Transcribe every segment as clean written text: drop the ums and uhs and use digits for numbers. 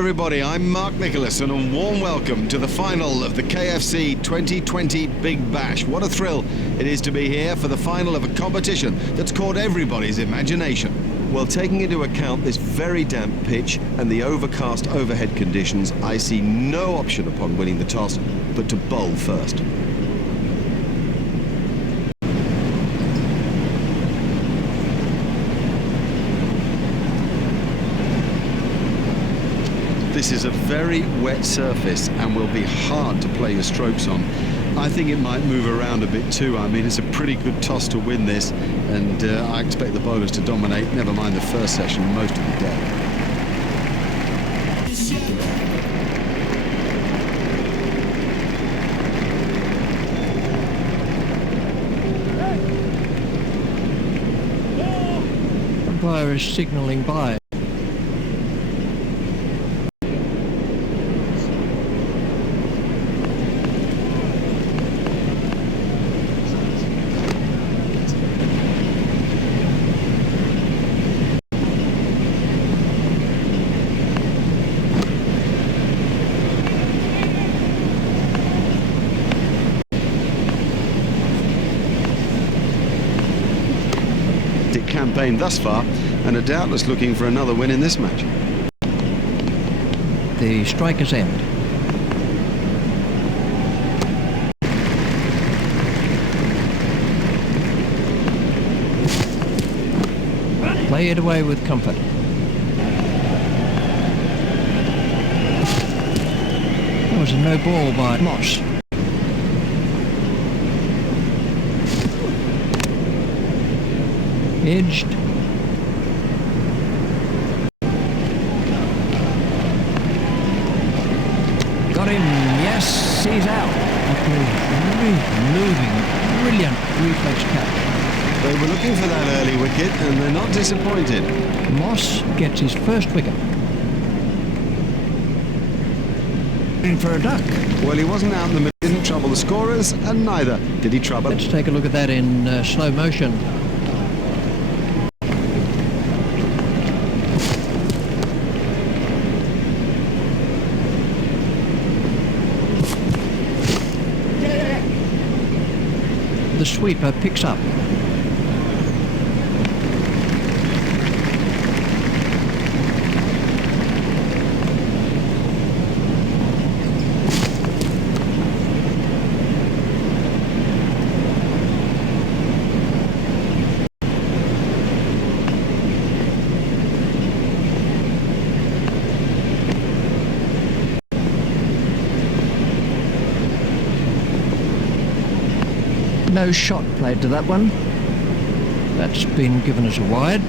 everybody, I'm Mark Nicholas and a warm welcome to the final of the KFC 2020 Big Bash. What a thrill it is to be here for the final of a competition that's caught everybody's imagination. Well, taking into account this very damp pitch and the overcast overhead conditions, I see no option upon winning the toss but to bowl first. This is a very wet surface and will be hard to play your strokes on. I think it might move around a bit too. I mean, it's a pretty good toss to win this, and I expect the bowlers to dominate, never mind the first session, most of the day. Umpire is signalling by. Campaign thus far, and are doubtless looking for another win in this match. The striker's end. Play it away with comfort. That was a no ball by Moss. Edged. Got him. Yes, he's out. Moving. Brilliant reflex catch. They were looking for that early wicket and they're not disappointed. Moss gets his first wicket. In for a duck. Well, he wasn't out in the middle, didn't trouble the scorers, and neither did he trouble. Let's take a look at that in slow motion. The sweeper picks up. No shot played to that one. That's been given as a wide.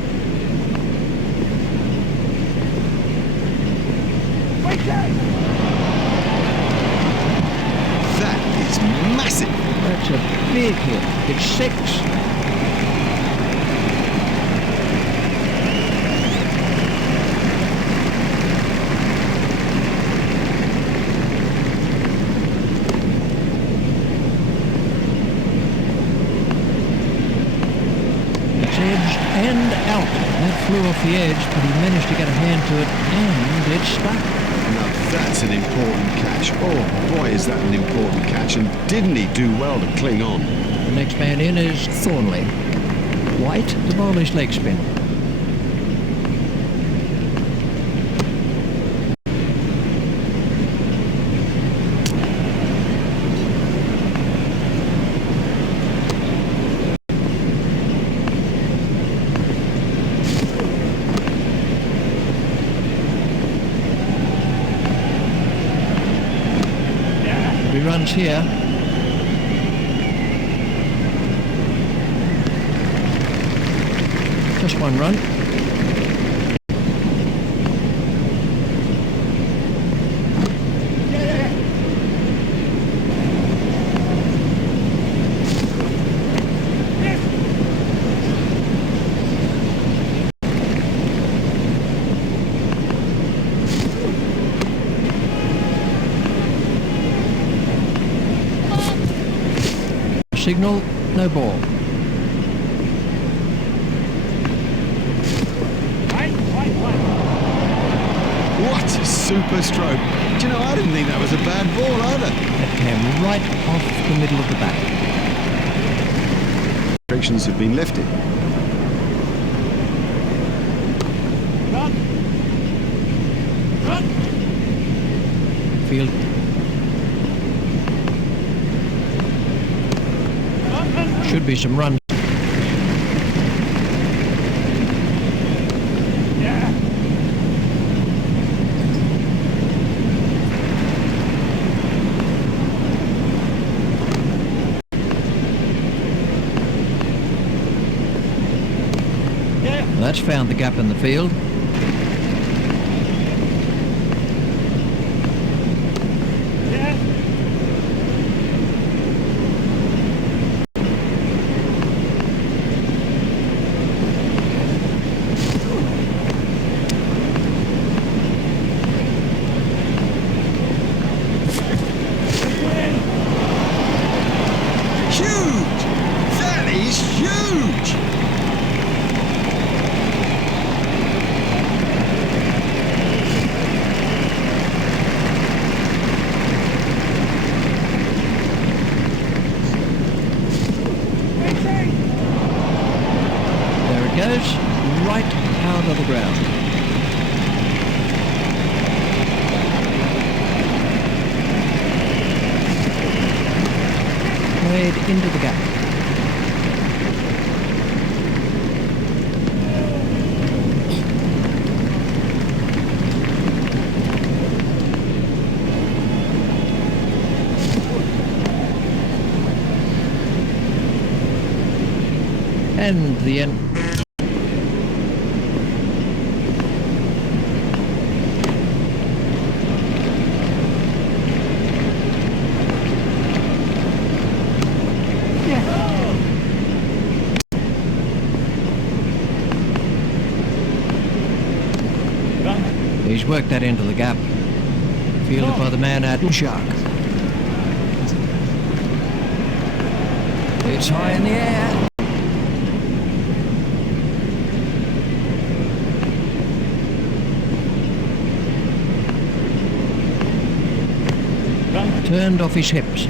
That is massive. That's a big hit. It's 6. Edged and out. That flew off the edge, but he managed to get a hand to it, and it stuck. Now that's an important catch. Oh boy, is that an important catch, and didn't he do well to cling on? The next man in is Thornley. White, the bowler's leg spin. Runs here. Just one run. Signal, no ball. What a super stroke. Do you know, I didn't think that was a bad ball either. That came right off the middle of the bat. Restrictions have been lifted. Field. Should be some runs. That's found the gap in the field. Huge! That is huge! There it goes, right out of the ground. Played into the gap. And the end. He's worked that into the gap. Fielded by the man at Shark. It's high in the air. Turned off his hips.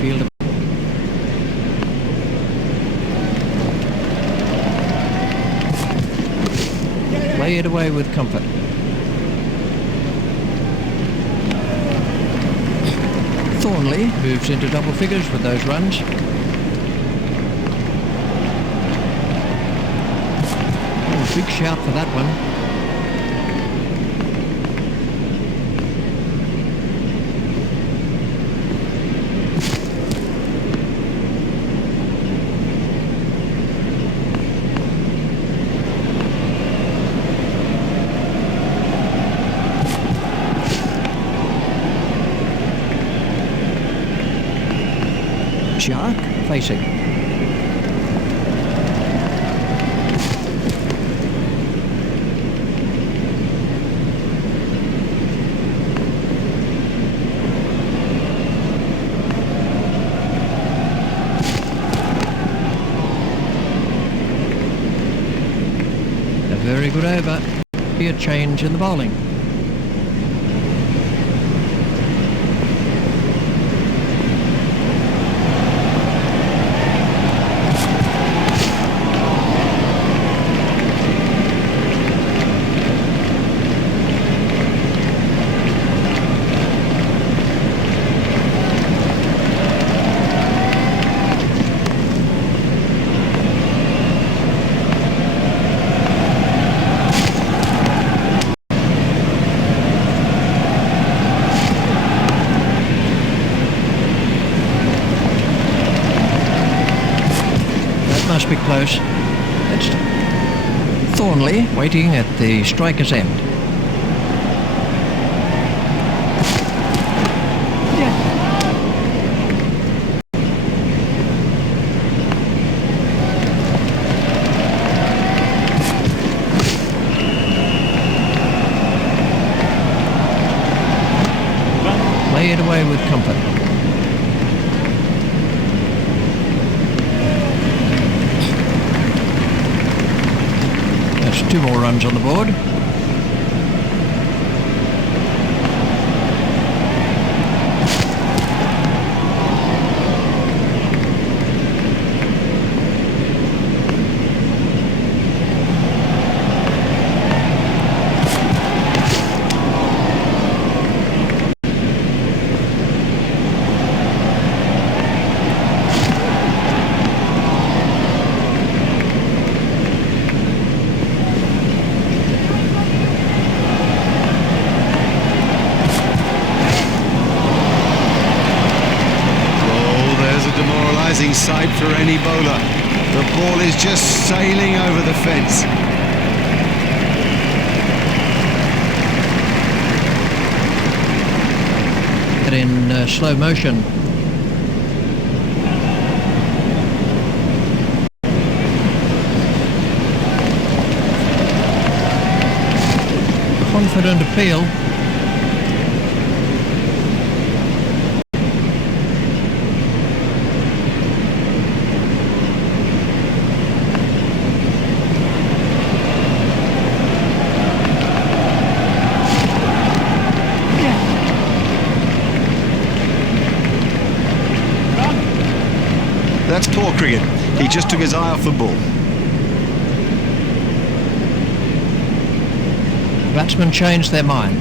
Fielder. Play it away with comfort. Thornley moves into double figures with those runs. Oh, big shout for that one. Shark facing. A very good over. Be a change in the bowling. Must be close. It's Thornley waiting at the striker's end. Play it away with comfort. 2 more runs on the board. Sight for any bowler. The ball is just sailing over the fence. In slow motion. Confident appeal. That's poor cricket. He just took his eye off the ball. Batsmen changed their mind.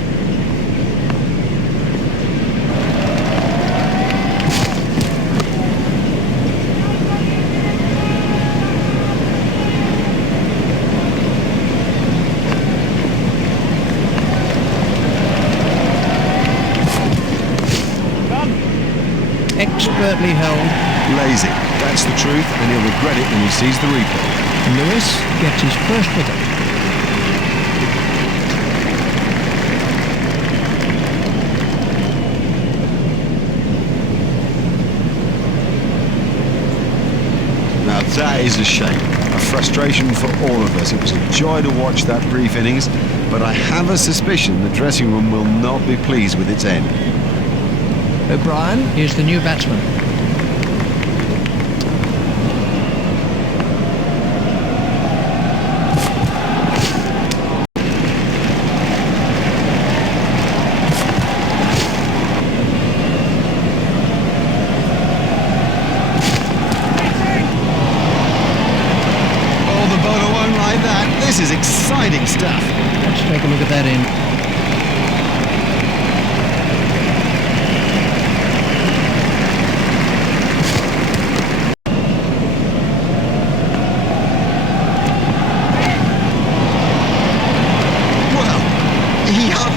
Expertly held. Lazy. That's the truth, and he'll regret it when he sees the replay. Lewis gets his first wicket. Now that is a shame. A frustration for all of us. It was a joy to watch that brief innings, but I have a suspicion the dressing room will not be pleased with its end. O'Brien is the new batsman. Oh, the bowler won't like that. This is exciting stuff. Let's take a look at that in.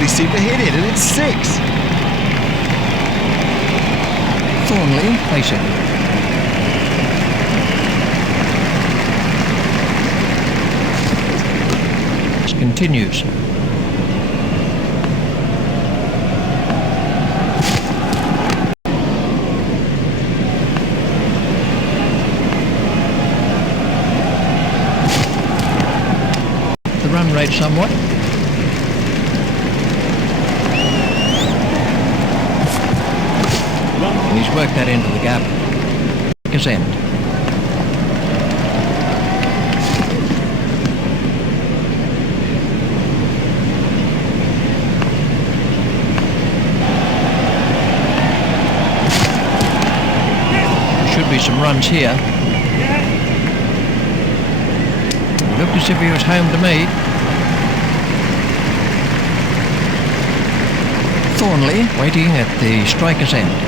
Seem to hit it, and it's 6. Thornley facing. Continues. The run rate somewhat. He's worked that into the gap. His end. Should be some runs here. Looked as if he was home to me. Thornley waiting at the striker's end.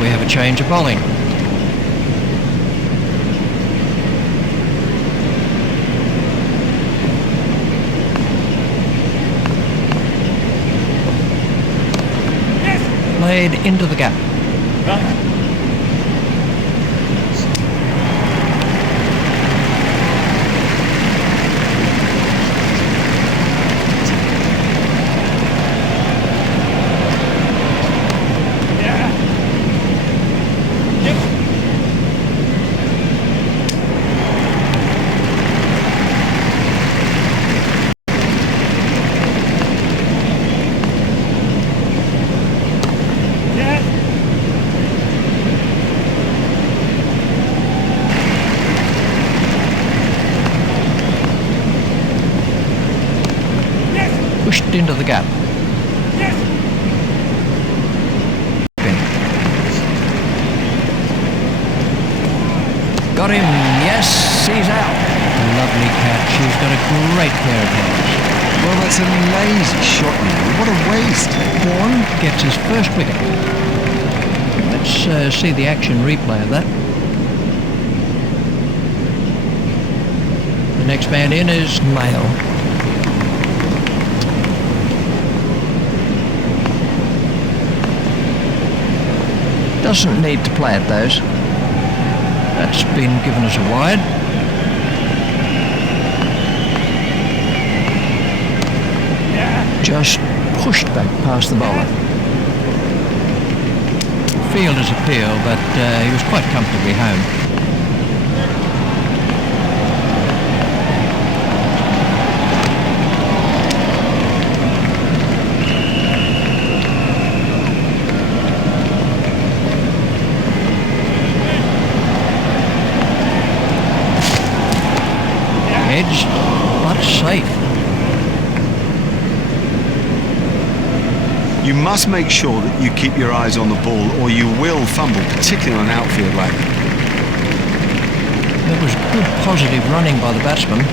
We have a change of bowling. Played into the gap. pushed into the gap. Got him, yes, he's out. Lovely catch, he's got a great pair of hands. Well, that's a lazy shot, man. What a waste. Vaughan gets his first wicket. Let's see the action replay of that. The next man in is Mail. Doesn't need to play at those. That's been given as a wide. Just pushed back past the bowler. Fielder's appeal, but he was quite comfortably home. Edged, but safe. You must make sure that you keep your eyes on the ball or you will fumble, particularly on an outfield like that. That was good positive running by the batsman.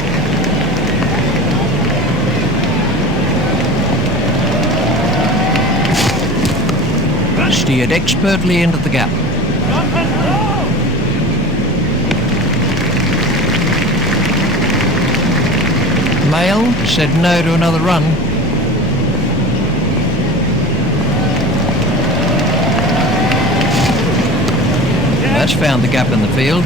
Steered expertly into the gap. Mail said no to another run. That's found the gap in the field.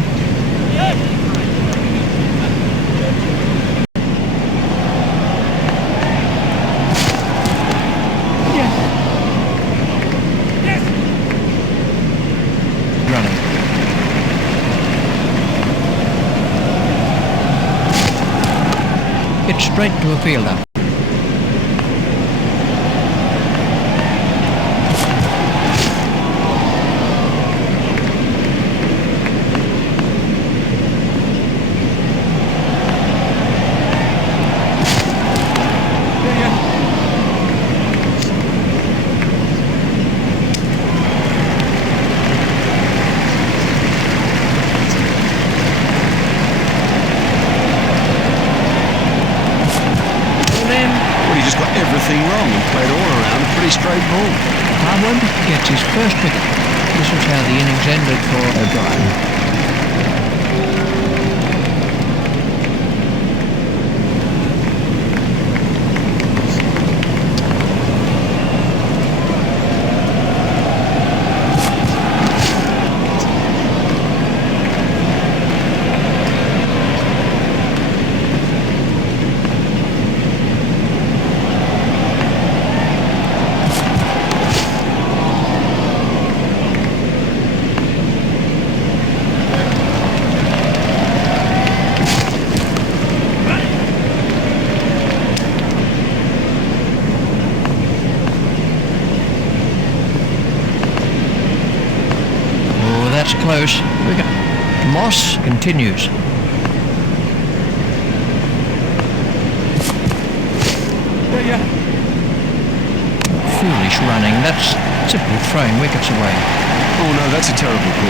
Running. Hit straight to a fielder. Everything wrong and played all around a pretty straight ball. Harwood gets his first wicket. This was how the innings ended for O'Brien. That's close. Moss continues. Foolish running. That's simply throwing wickets away. Oh no, that's a terrible call.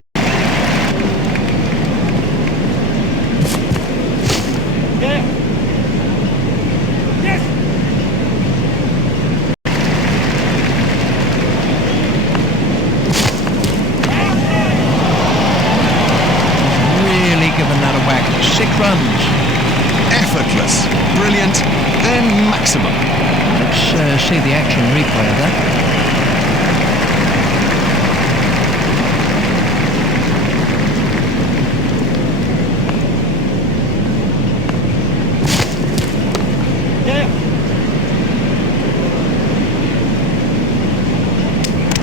Given that a whack. 6 runs. Effortless, brilliant, and maximum. Let's see the action replay of that.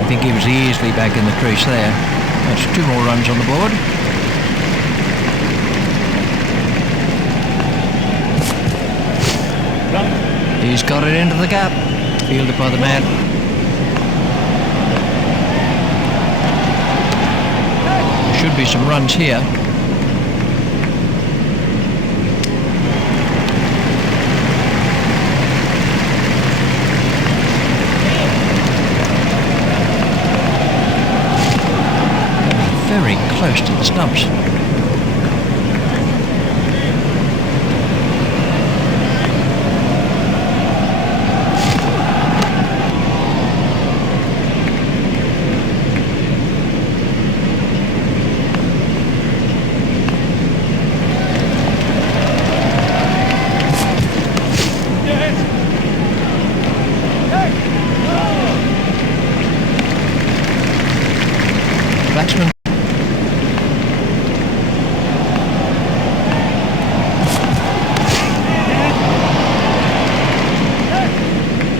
I think he was easily back in the crease there. That's 2 more runs on the board. He's got it into the gap. Fielded by the man. There should be some runs here. close to the stumps. Batsman.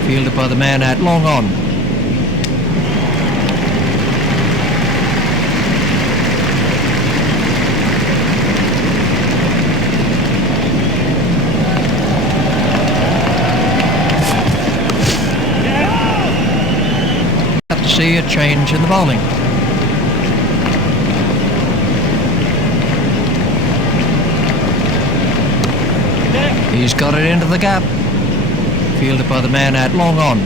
Fielded by the man out long on. Have to see a change in the bowling. He's got it into the gap. Fielded by the man out long on.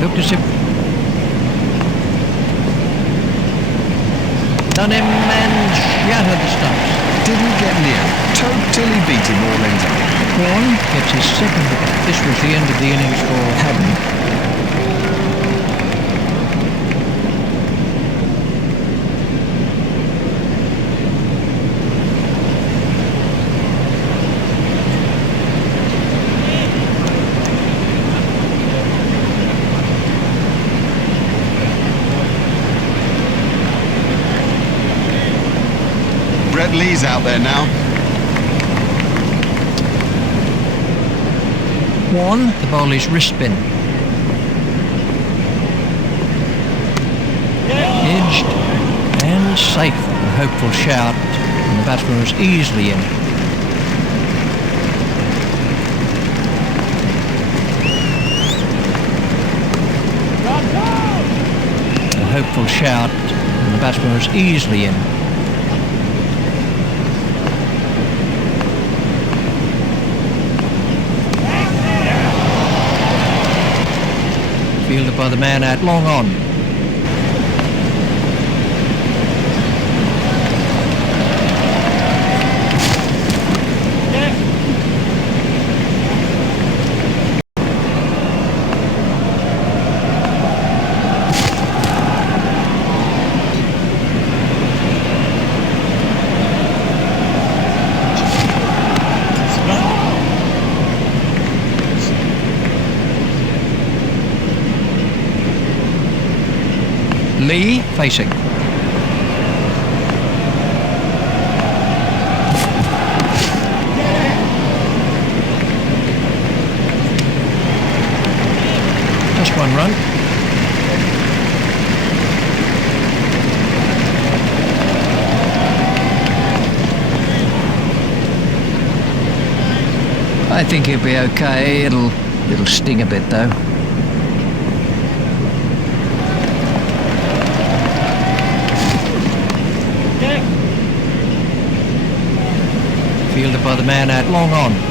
Looked as if done him and shattered the stumps. Didn't get near. Totally beat him all ends up. Horn gets his second wicket. This was the end of the innings for Haddon. Brett Lee's out there now. One, the ball is wrist spin. Edged and safe. A hopeful shout, and the batsman was easily in. A hopeful shout, and the batsman was easily in. Fielded by the man out long on. Lee facing. Just one run. I think he'll be okay. It'll sting a bit though. Fielded by the man out long on.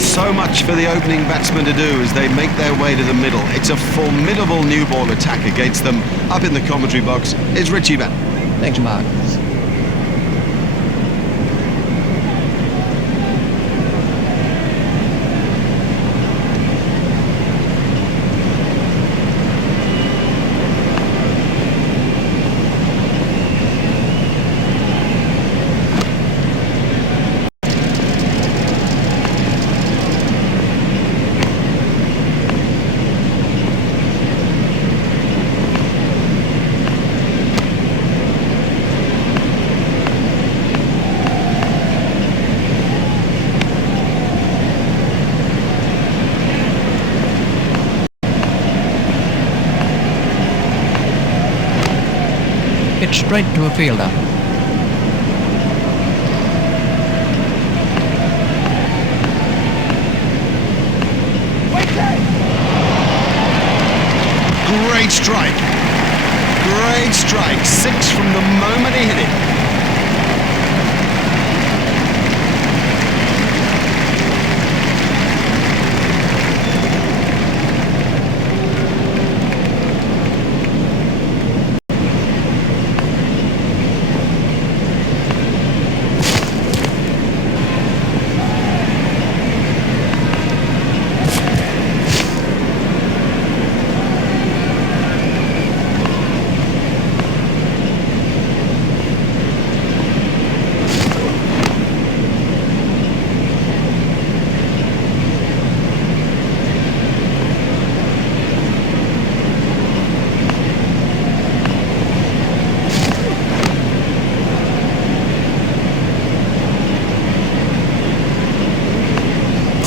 So much for the opening batsmen to do as they make their way to the middle. It's a formidable new ball attack against them. Up in the commentary box is Richie Bell. Thanks, Mark. it straight to a fielder. Great strike. Great strike. 6 from the moment he hit it.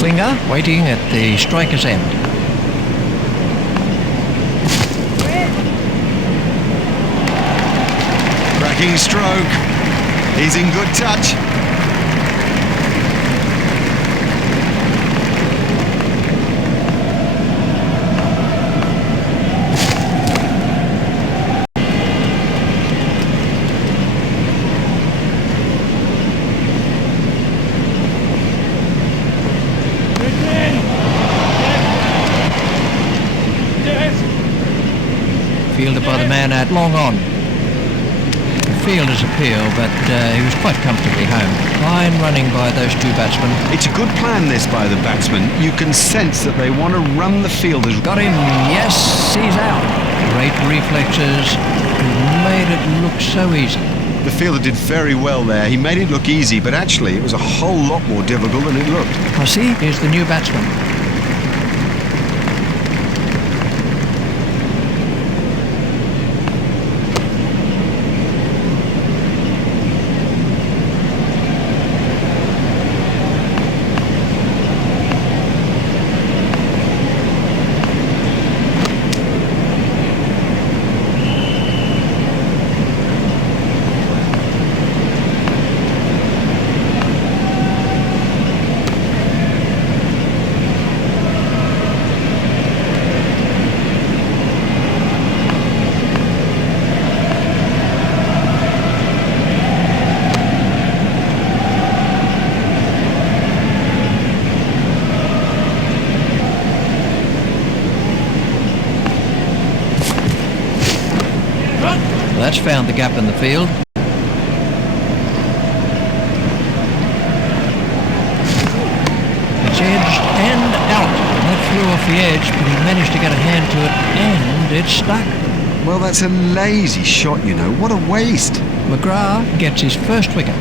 Klinger waiting at the striker's end. Cracking stroke. He's in good touch. Fielded by the man at long on. The fielder's appeal, but he was quite comfortably home. Fine running by those two batsmen. It's a good plan, this, by the batsman. You can sense that they want to run the fielders. Got him. Yes, he's out. Great reflexes. Made it look so easy. The fielder did very well there. He made it look easy, but actually it was a whole lot more difficult than it looked. I see. Here's the new batsman. That's found the gap in the field. It's edged and out. That flew off the edge, but he managed to get a hand to it, and it stuck. Well, that's a lazy shot, you know. What a waste. McGrath gets his first wicket.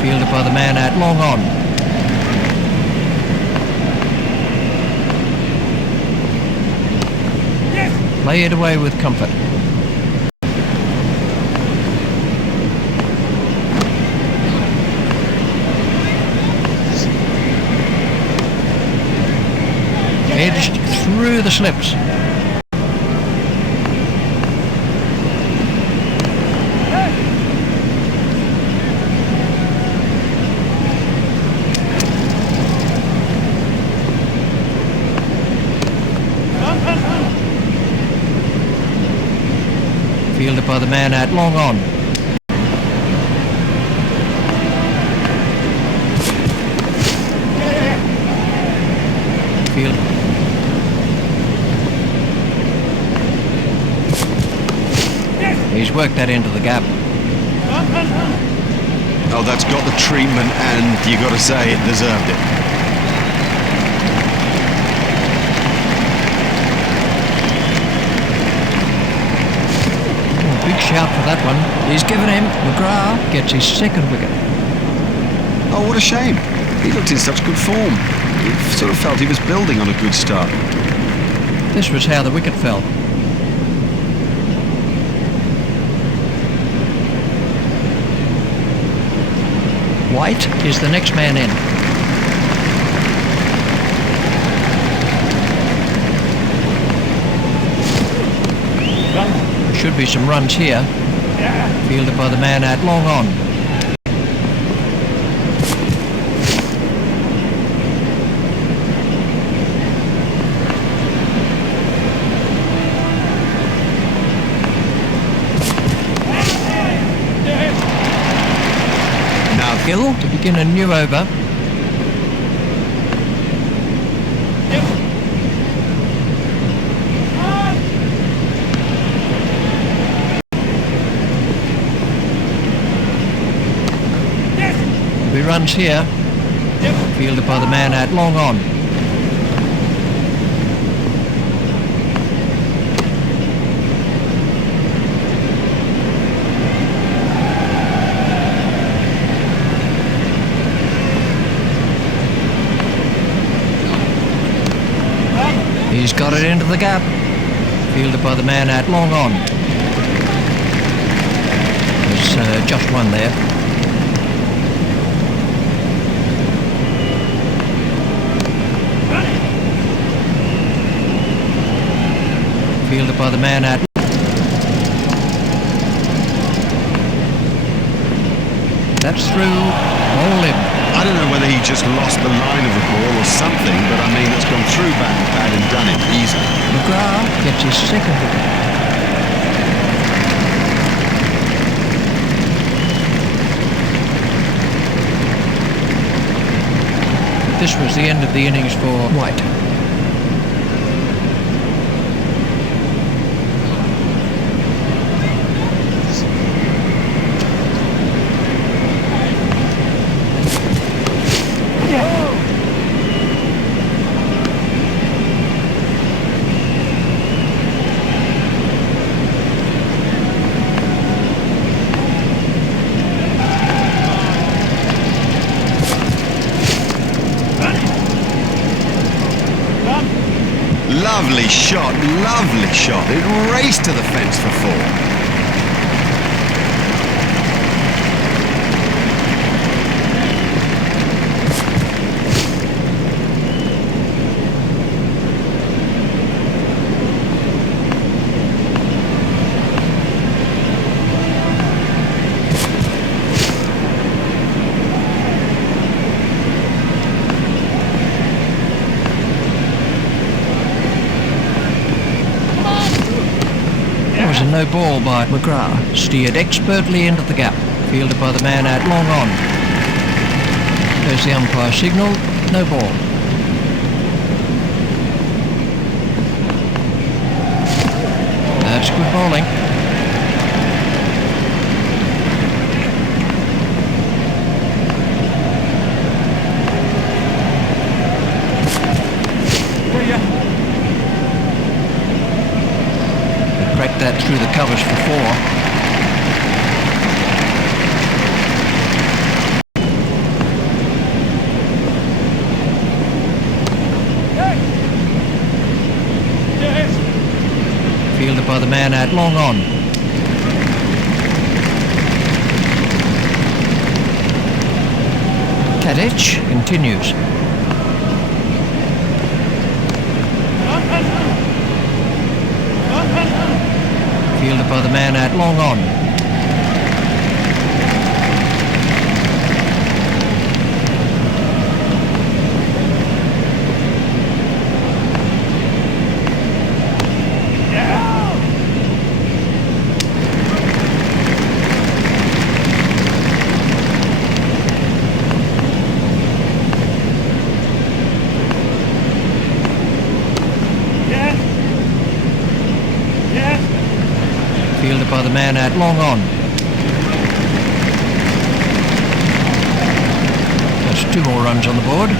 Fielded by the man at long on. Yes. Play it away with comfort. Edged through the slips. Fielded by the man at long on. Field. He's worked that into the gap. Oh, that's got the treatment, and you got to say it deserved it. Oh, big shout for that one. He's given him. McGrath gets his second wicket. Oh, what a shame. He looked in such good form. You sort of felt he was building on a good start. This was how the wicket fell. White is the next man in. Should be some runs here. Fielded by the man at long on. Gill to begin a new over. He runs here. Fielded by the man at long on. He's got it into the gap. Fielded by the man at long on. There's just one there. Fielded by the man at... That's through. All in. I don't know whether he just lost the line of the ball or something, but I mean, it's gone through back pad and done it easily. McGrath gets his second wicket. This was the end of the innings for White. Lovely shot, lovely shot. It raced to the fence for four. A no ball by McGrath, steered expertly into the gap, fielded by the man at long on. There's the umpire signal, no ball. That's good bowling. Cracked that through the covers for four. Fielded by the man at long on. Tadic continues. Fielded by the man at long on. Fielded by the man out long on. That's 2 more runs on the board.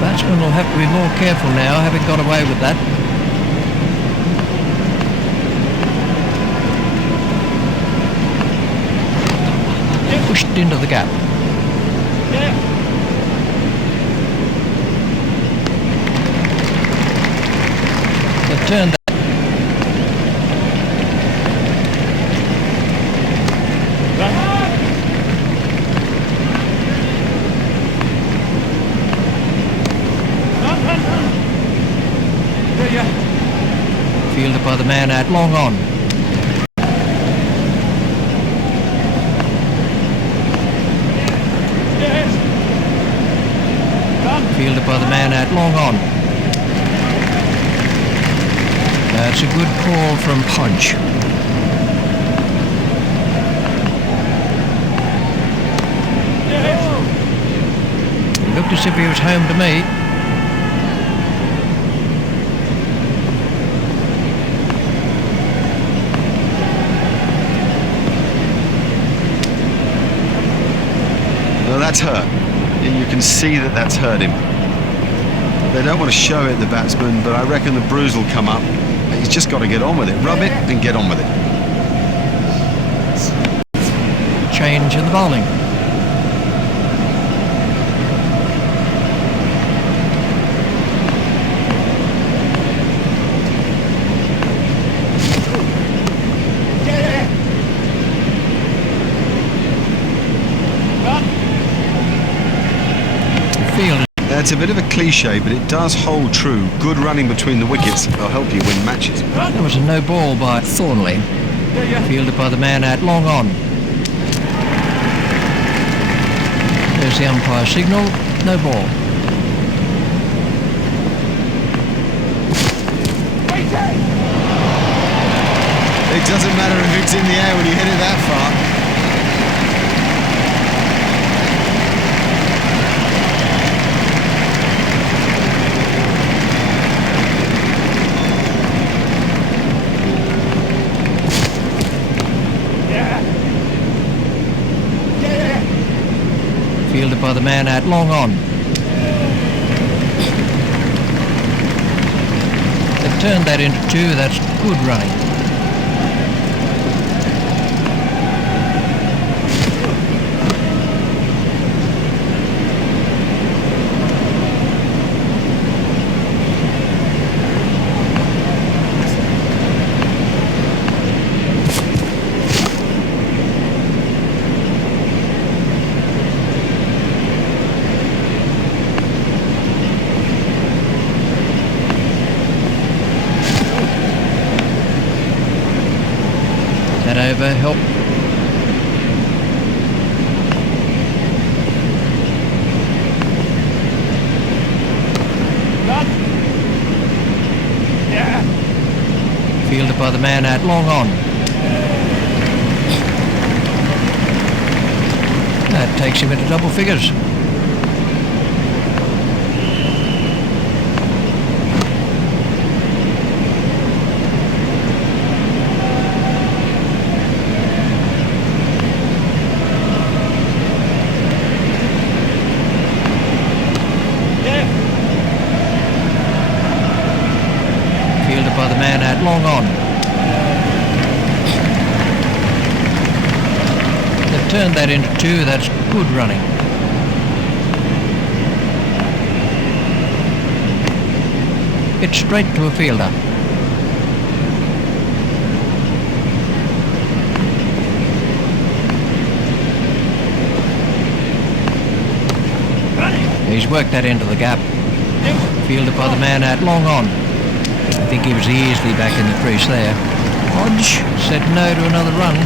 Batsman will have to be more careful now, having got away with that. Pushed into the gap. They've turned that. Fielded by the man out long on. Fielded by the man out long on. That's a good call from Podge. Looked as if he was home to me. Well, that's hurt. You can see that that's hurt him. They don't want to show it, the batsman, but I reckon the bruise will come up. He's just got to get on with it. Rub it and get on with it. Change in the bowling. Field. That's a bit of a cliche, but it does hold true. Good running between the wickets will help you win matches. There was a no ball by Thornley. Fielded by the man out long on. There's the umpire signal. No ball. It doesn't matter if it's in the air when you hit it that far. Fielded by the man out long on. They've turned that into 2. That's good running. That over help. Fielded by the man out long on. That takes him into double figures. By the man out long on. They've turned that into 2. That's good running. It's straight to a fielder. He's worked that into the gap. Fielded by the man out long on. I think he was easily back in the crease there. Hodge said no to another run.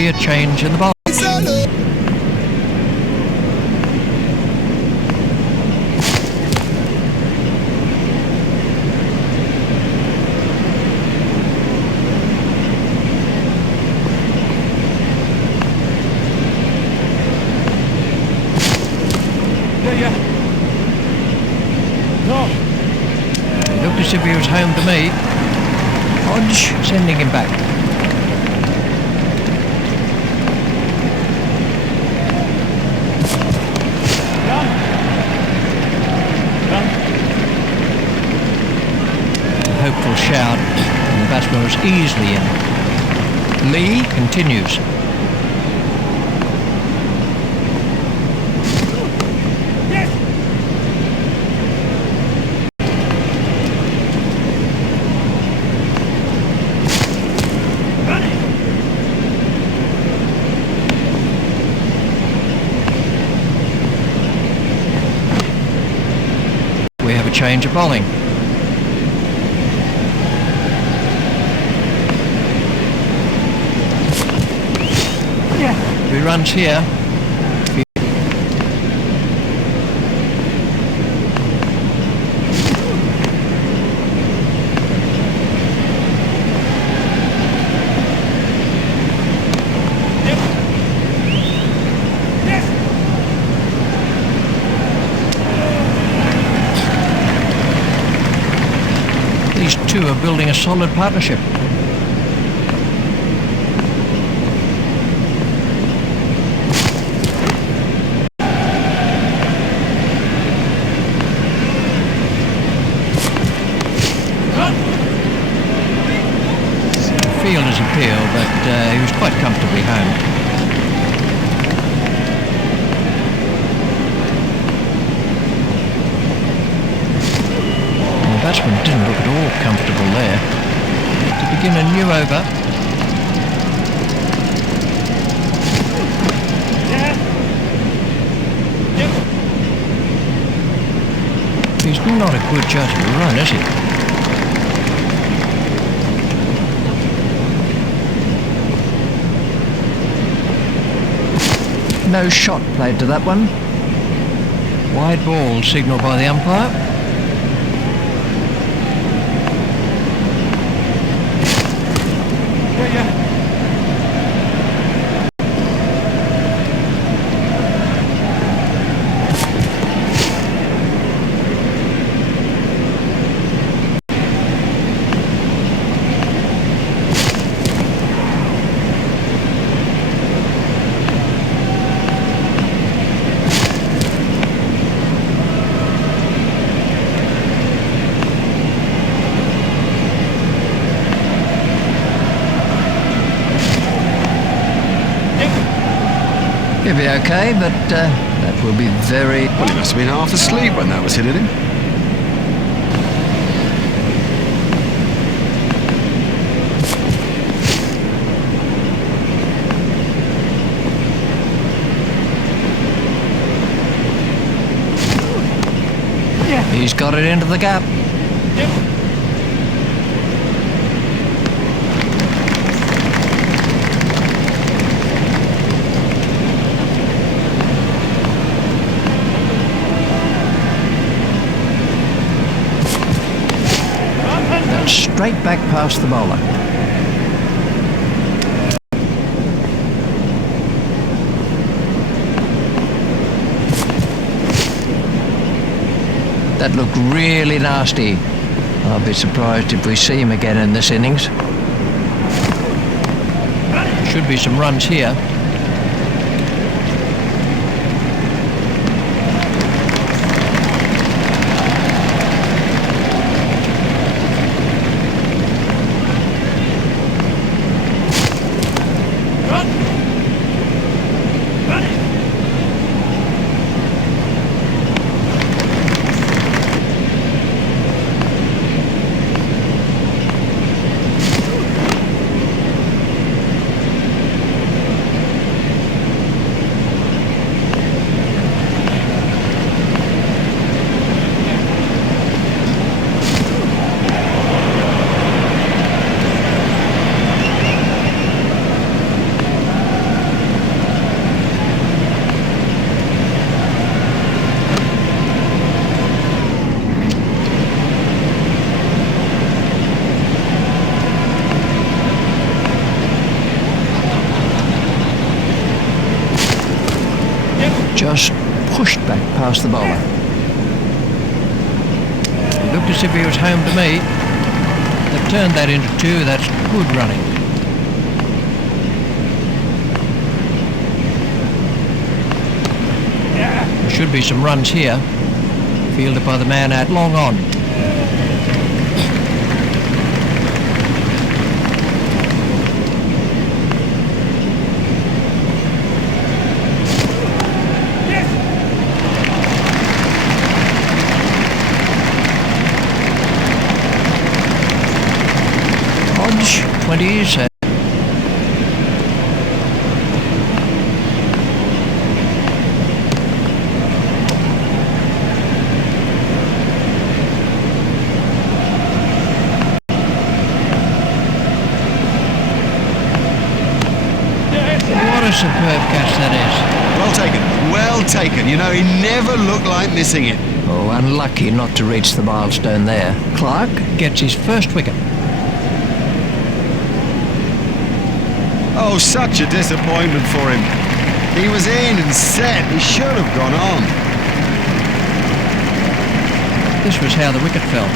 A change in the ball. was home to me. Hodge sending him back. A hopeful shout, and the batsman was easily in. Lee continues. We have a change of bowling. Three runs here. These two are building a solid partnership. Fielder's appeal, but he was quite comfortably home. The batsman didn't look at all comfortable there. To begin a new over. He's not a good judge of a run, is he? No shot played to that one. Wide ball signalled by the umpire. He'll be okay, but that will be very... Well, he must have been half asleep when that was hit at him. He's got it into the gap. That's straight back past the bowler. That looked really nasty. I'll be surprised if we see him again in this innings. Should be some runs here. Just pushed back past the bowler. It looked as if he was home to me. They've turned that into 2. That's good running. There should be some runs here. Fielded by the man at long on. Hodge, 20s. What a superb catch that is. Well taken, well taken. You know, he never looked like missing it. Oh, unlucky not to reach the milestone there. Clark gets his first wicket. Oh, such a disappointment for him. He was in and set. He should have gone on. This was how the wicket fell.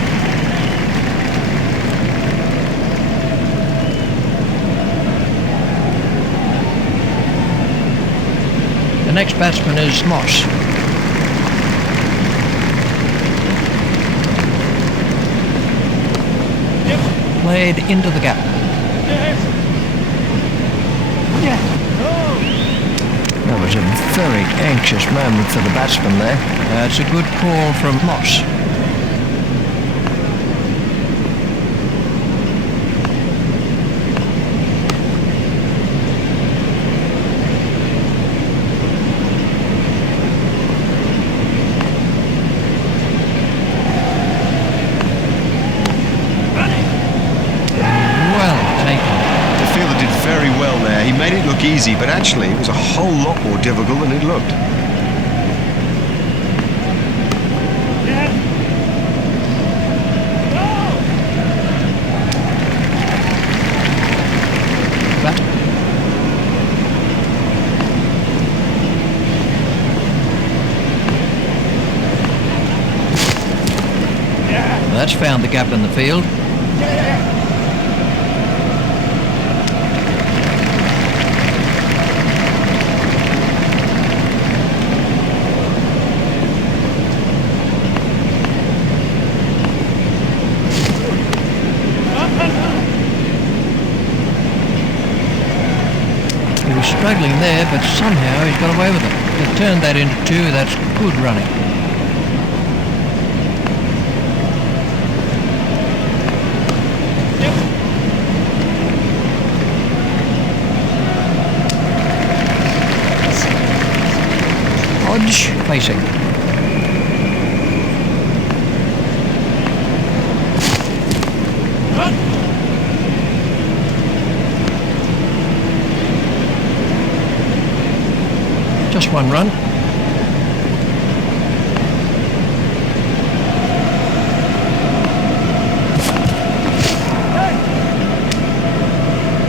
The next batsman is Moss. Played into the gap. That was a very anxious moment for the batsman there. That's a good call from Moss. Very well there. He made it look easy, but actually it was a whole lot more difficult than it looked. That's found the gap in the field. He was struggling there, but somehow he's got away with it. They've turned that into 2. That's good running. Hodge facing. Just one run.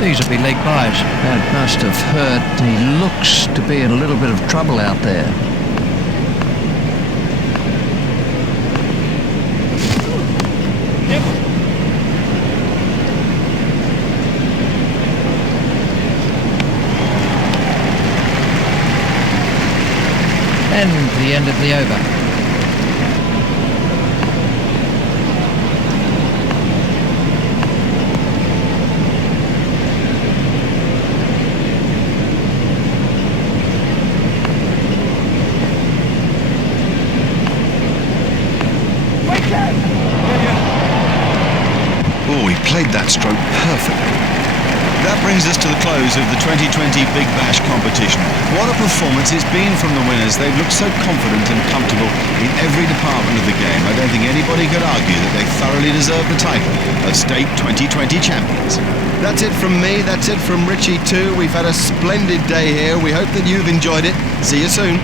These will be leg byes. That must have hurt. He looks to be in a little bit of trouble out there. And the end of the over. Oh, he played that stroke perfectly. That brings us to the close of the 2020 Big Bash competition. What a performance it's been from the winners. They've looked so confident and comfortable in every department of the game. I don't think anybody could argue that they thoroughly deserve the title of State 2020 champions. That's it from me. That's it from Richie too. We've had a splendid day here. We hope that you've enjoyed it. See you soon.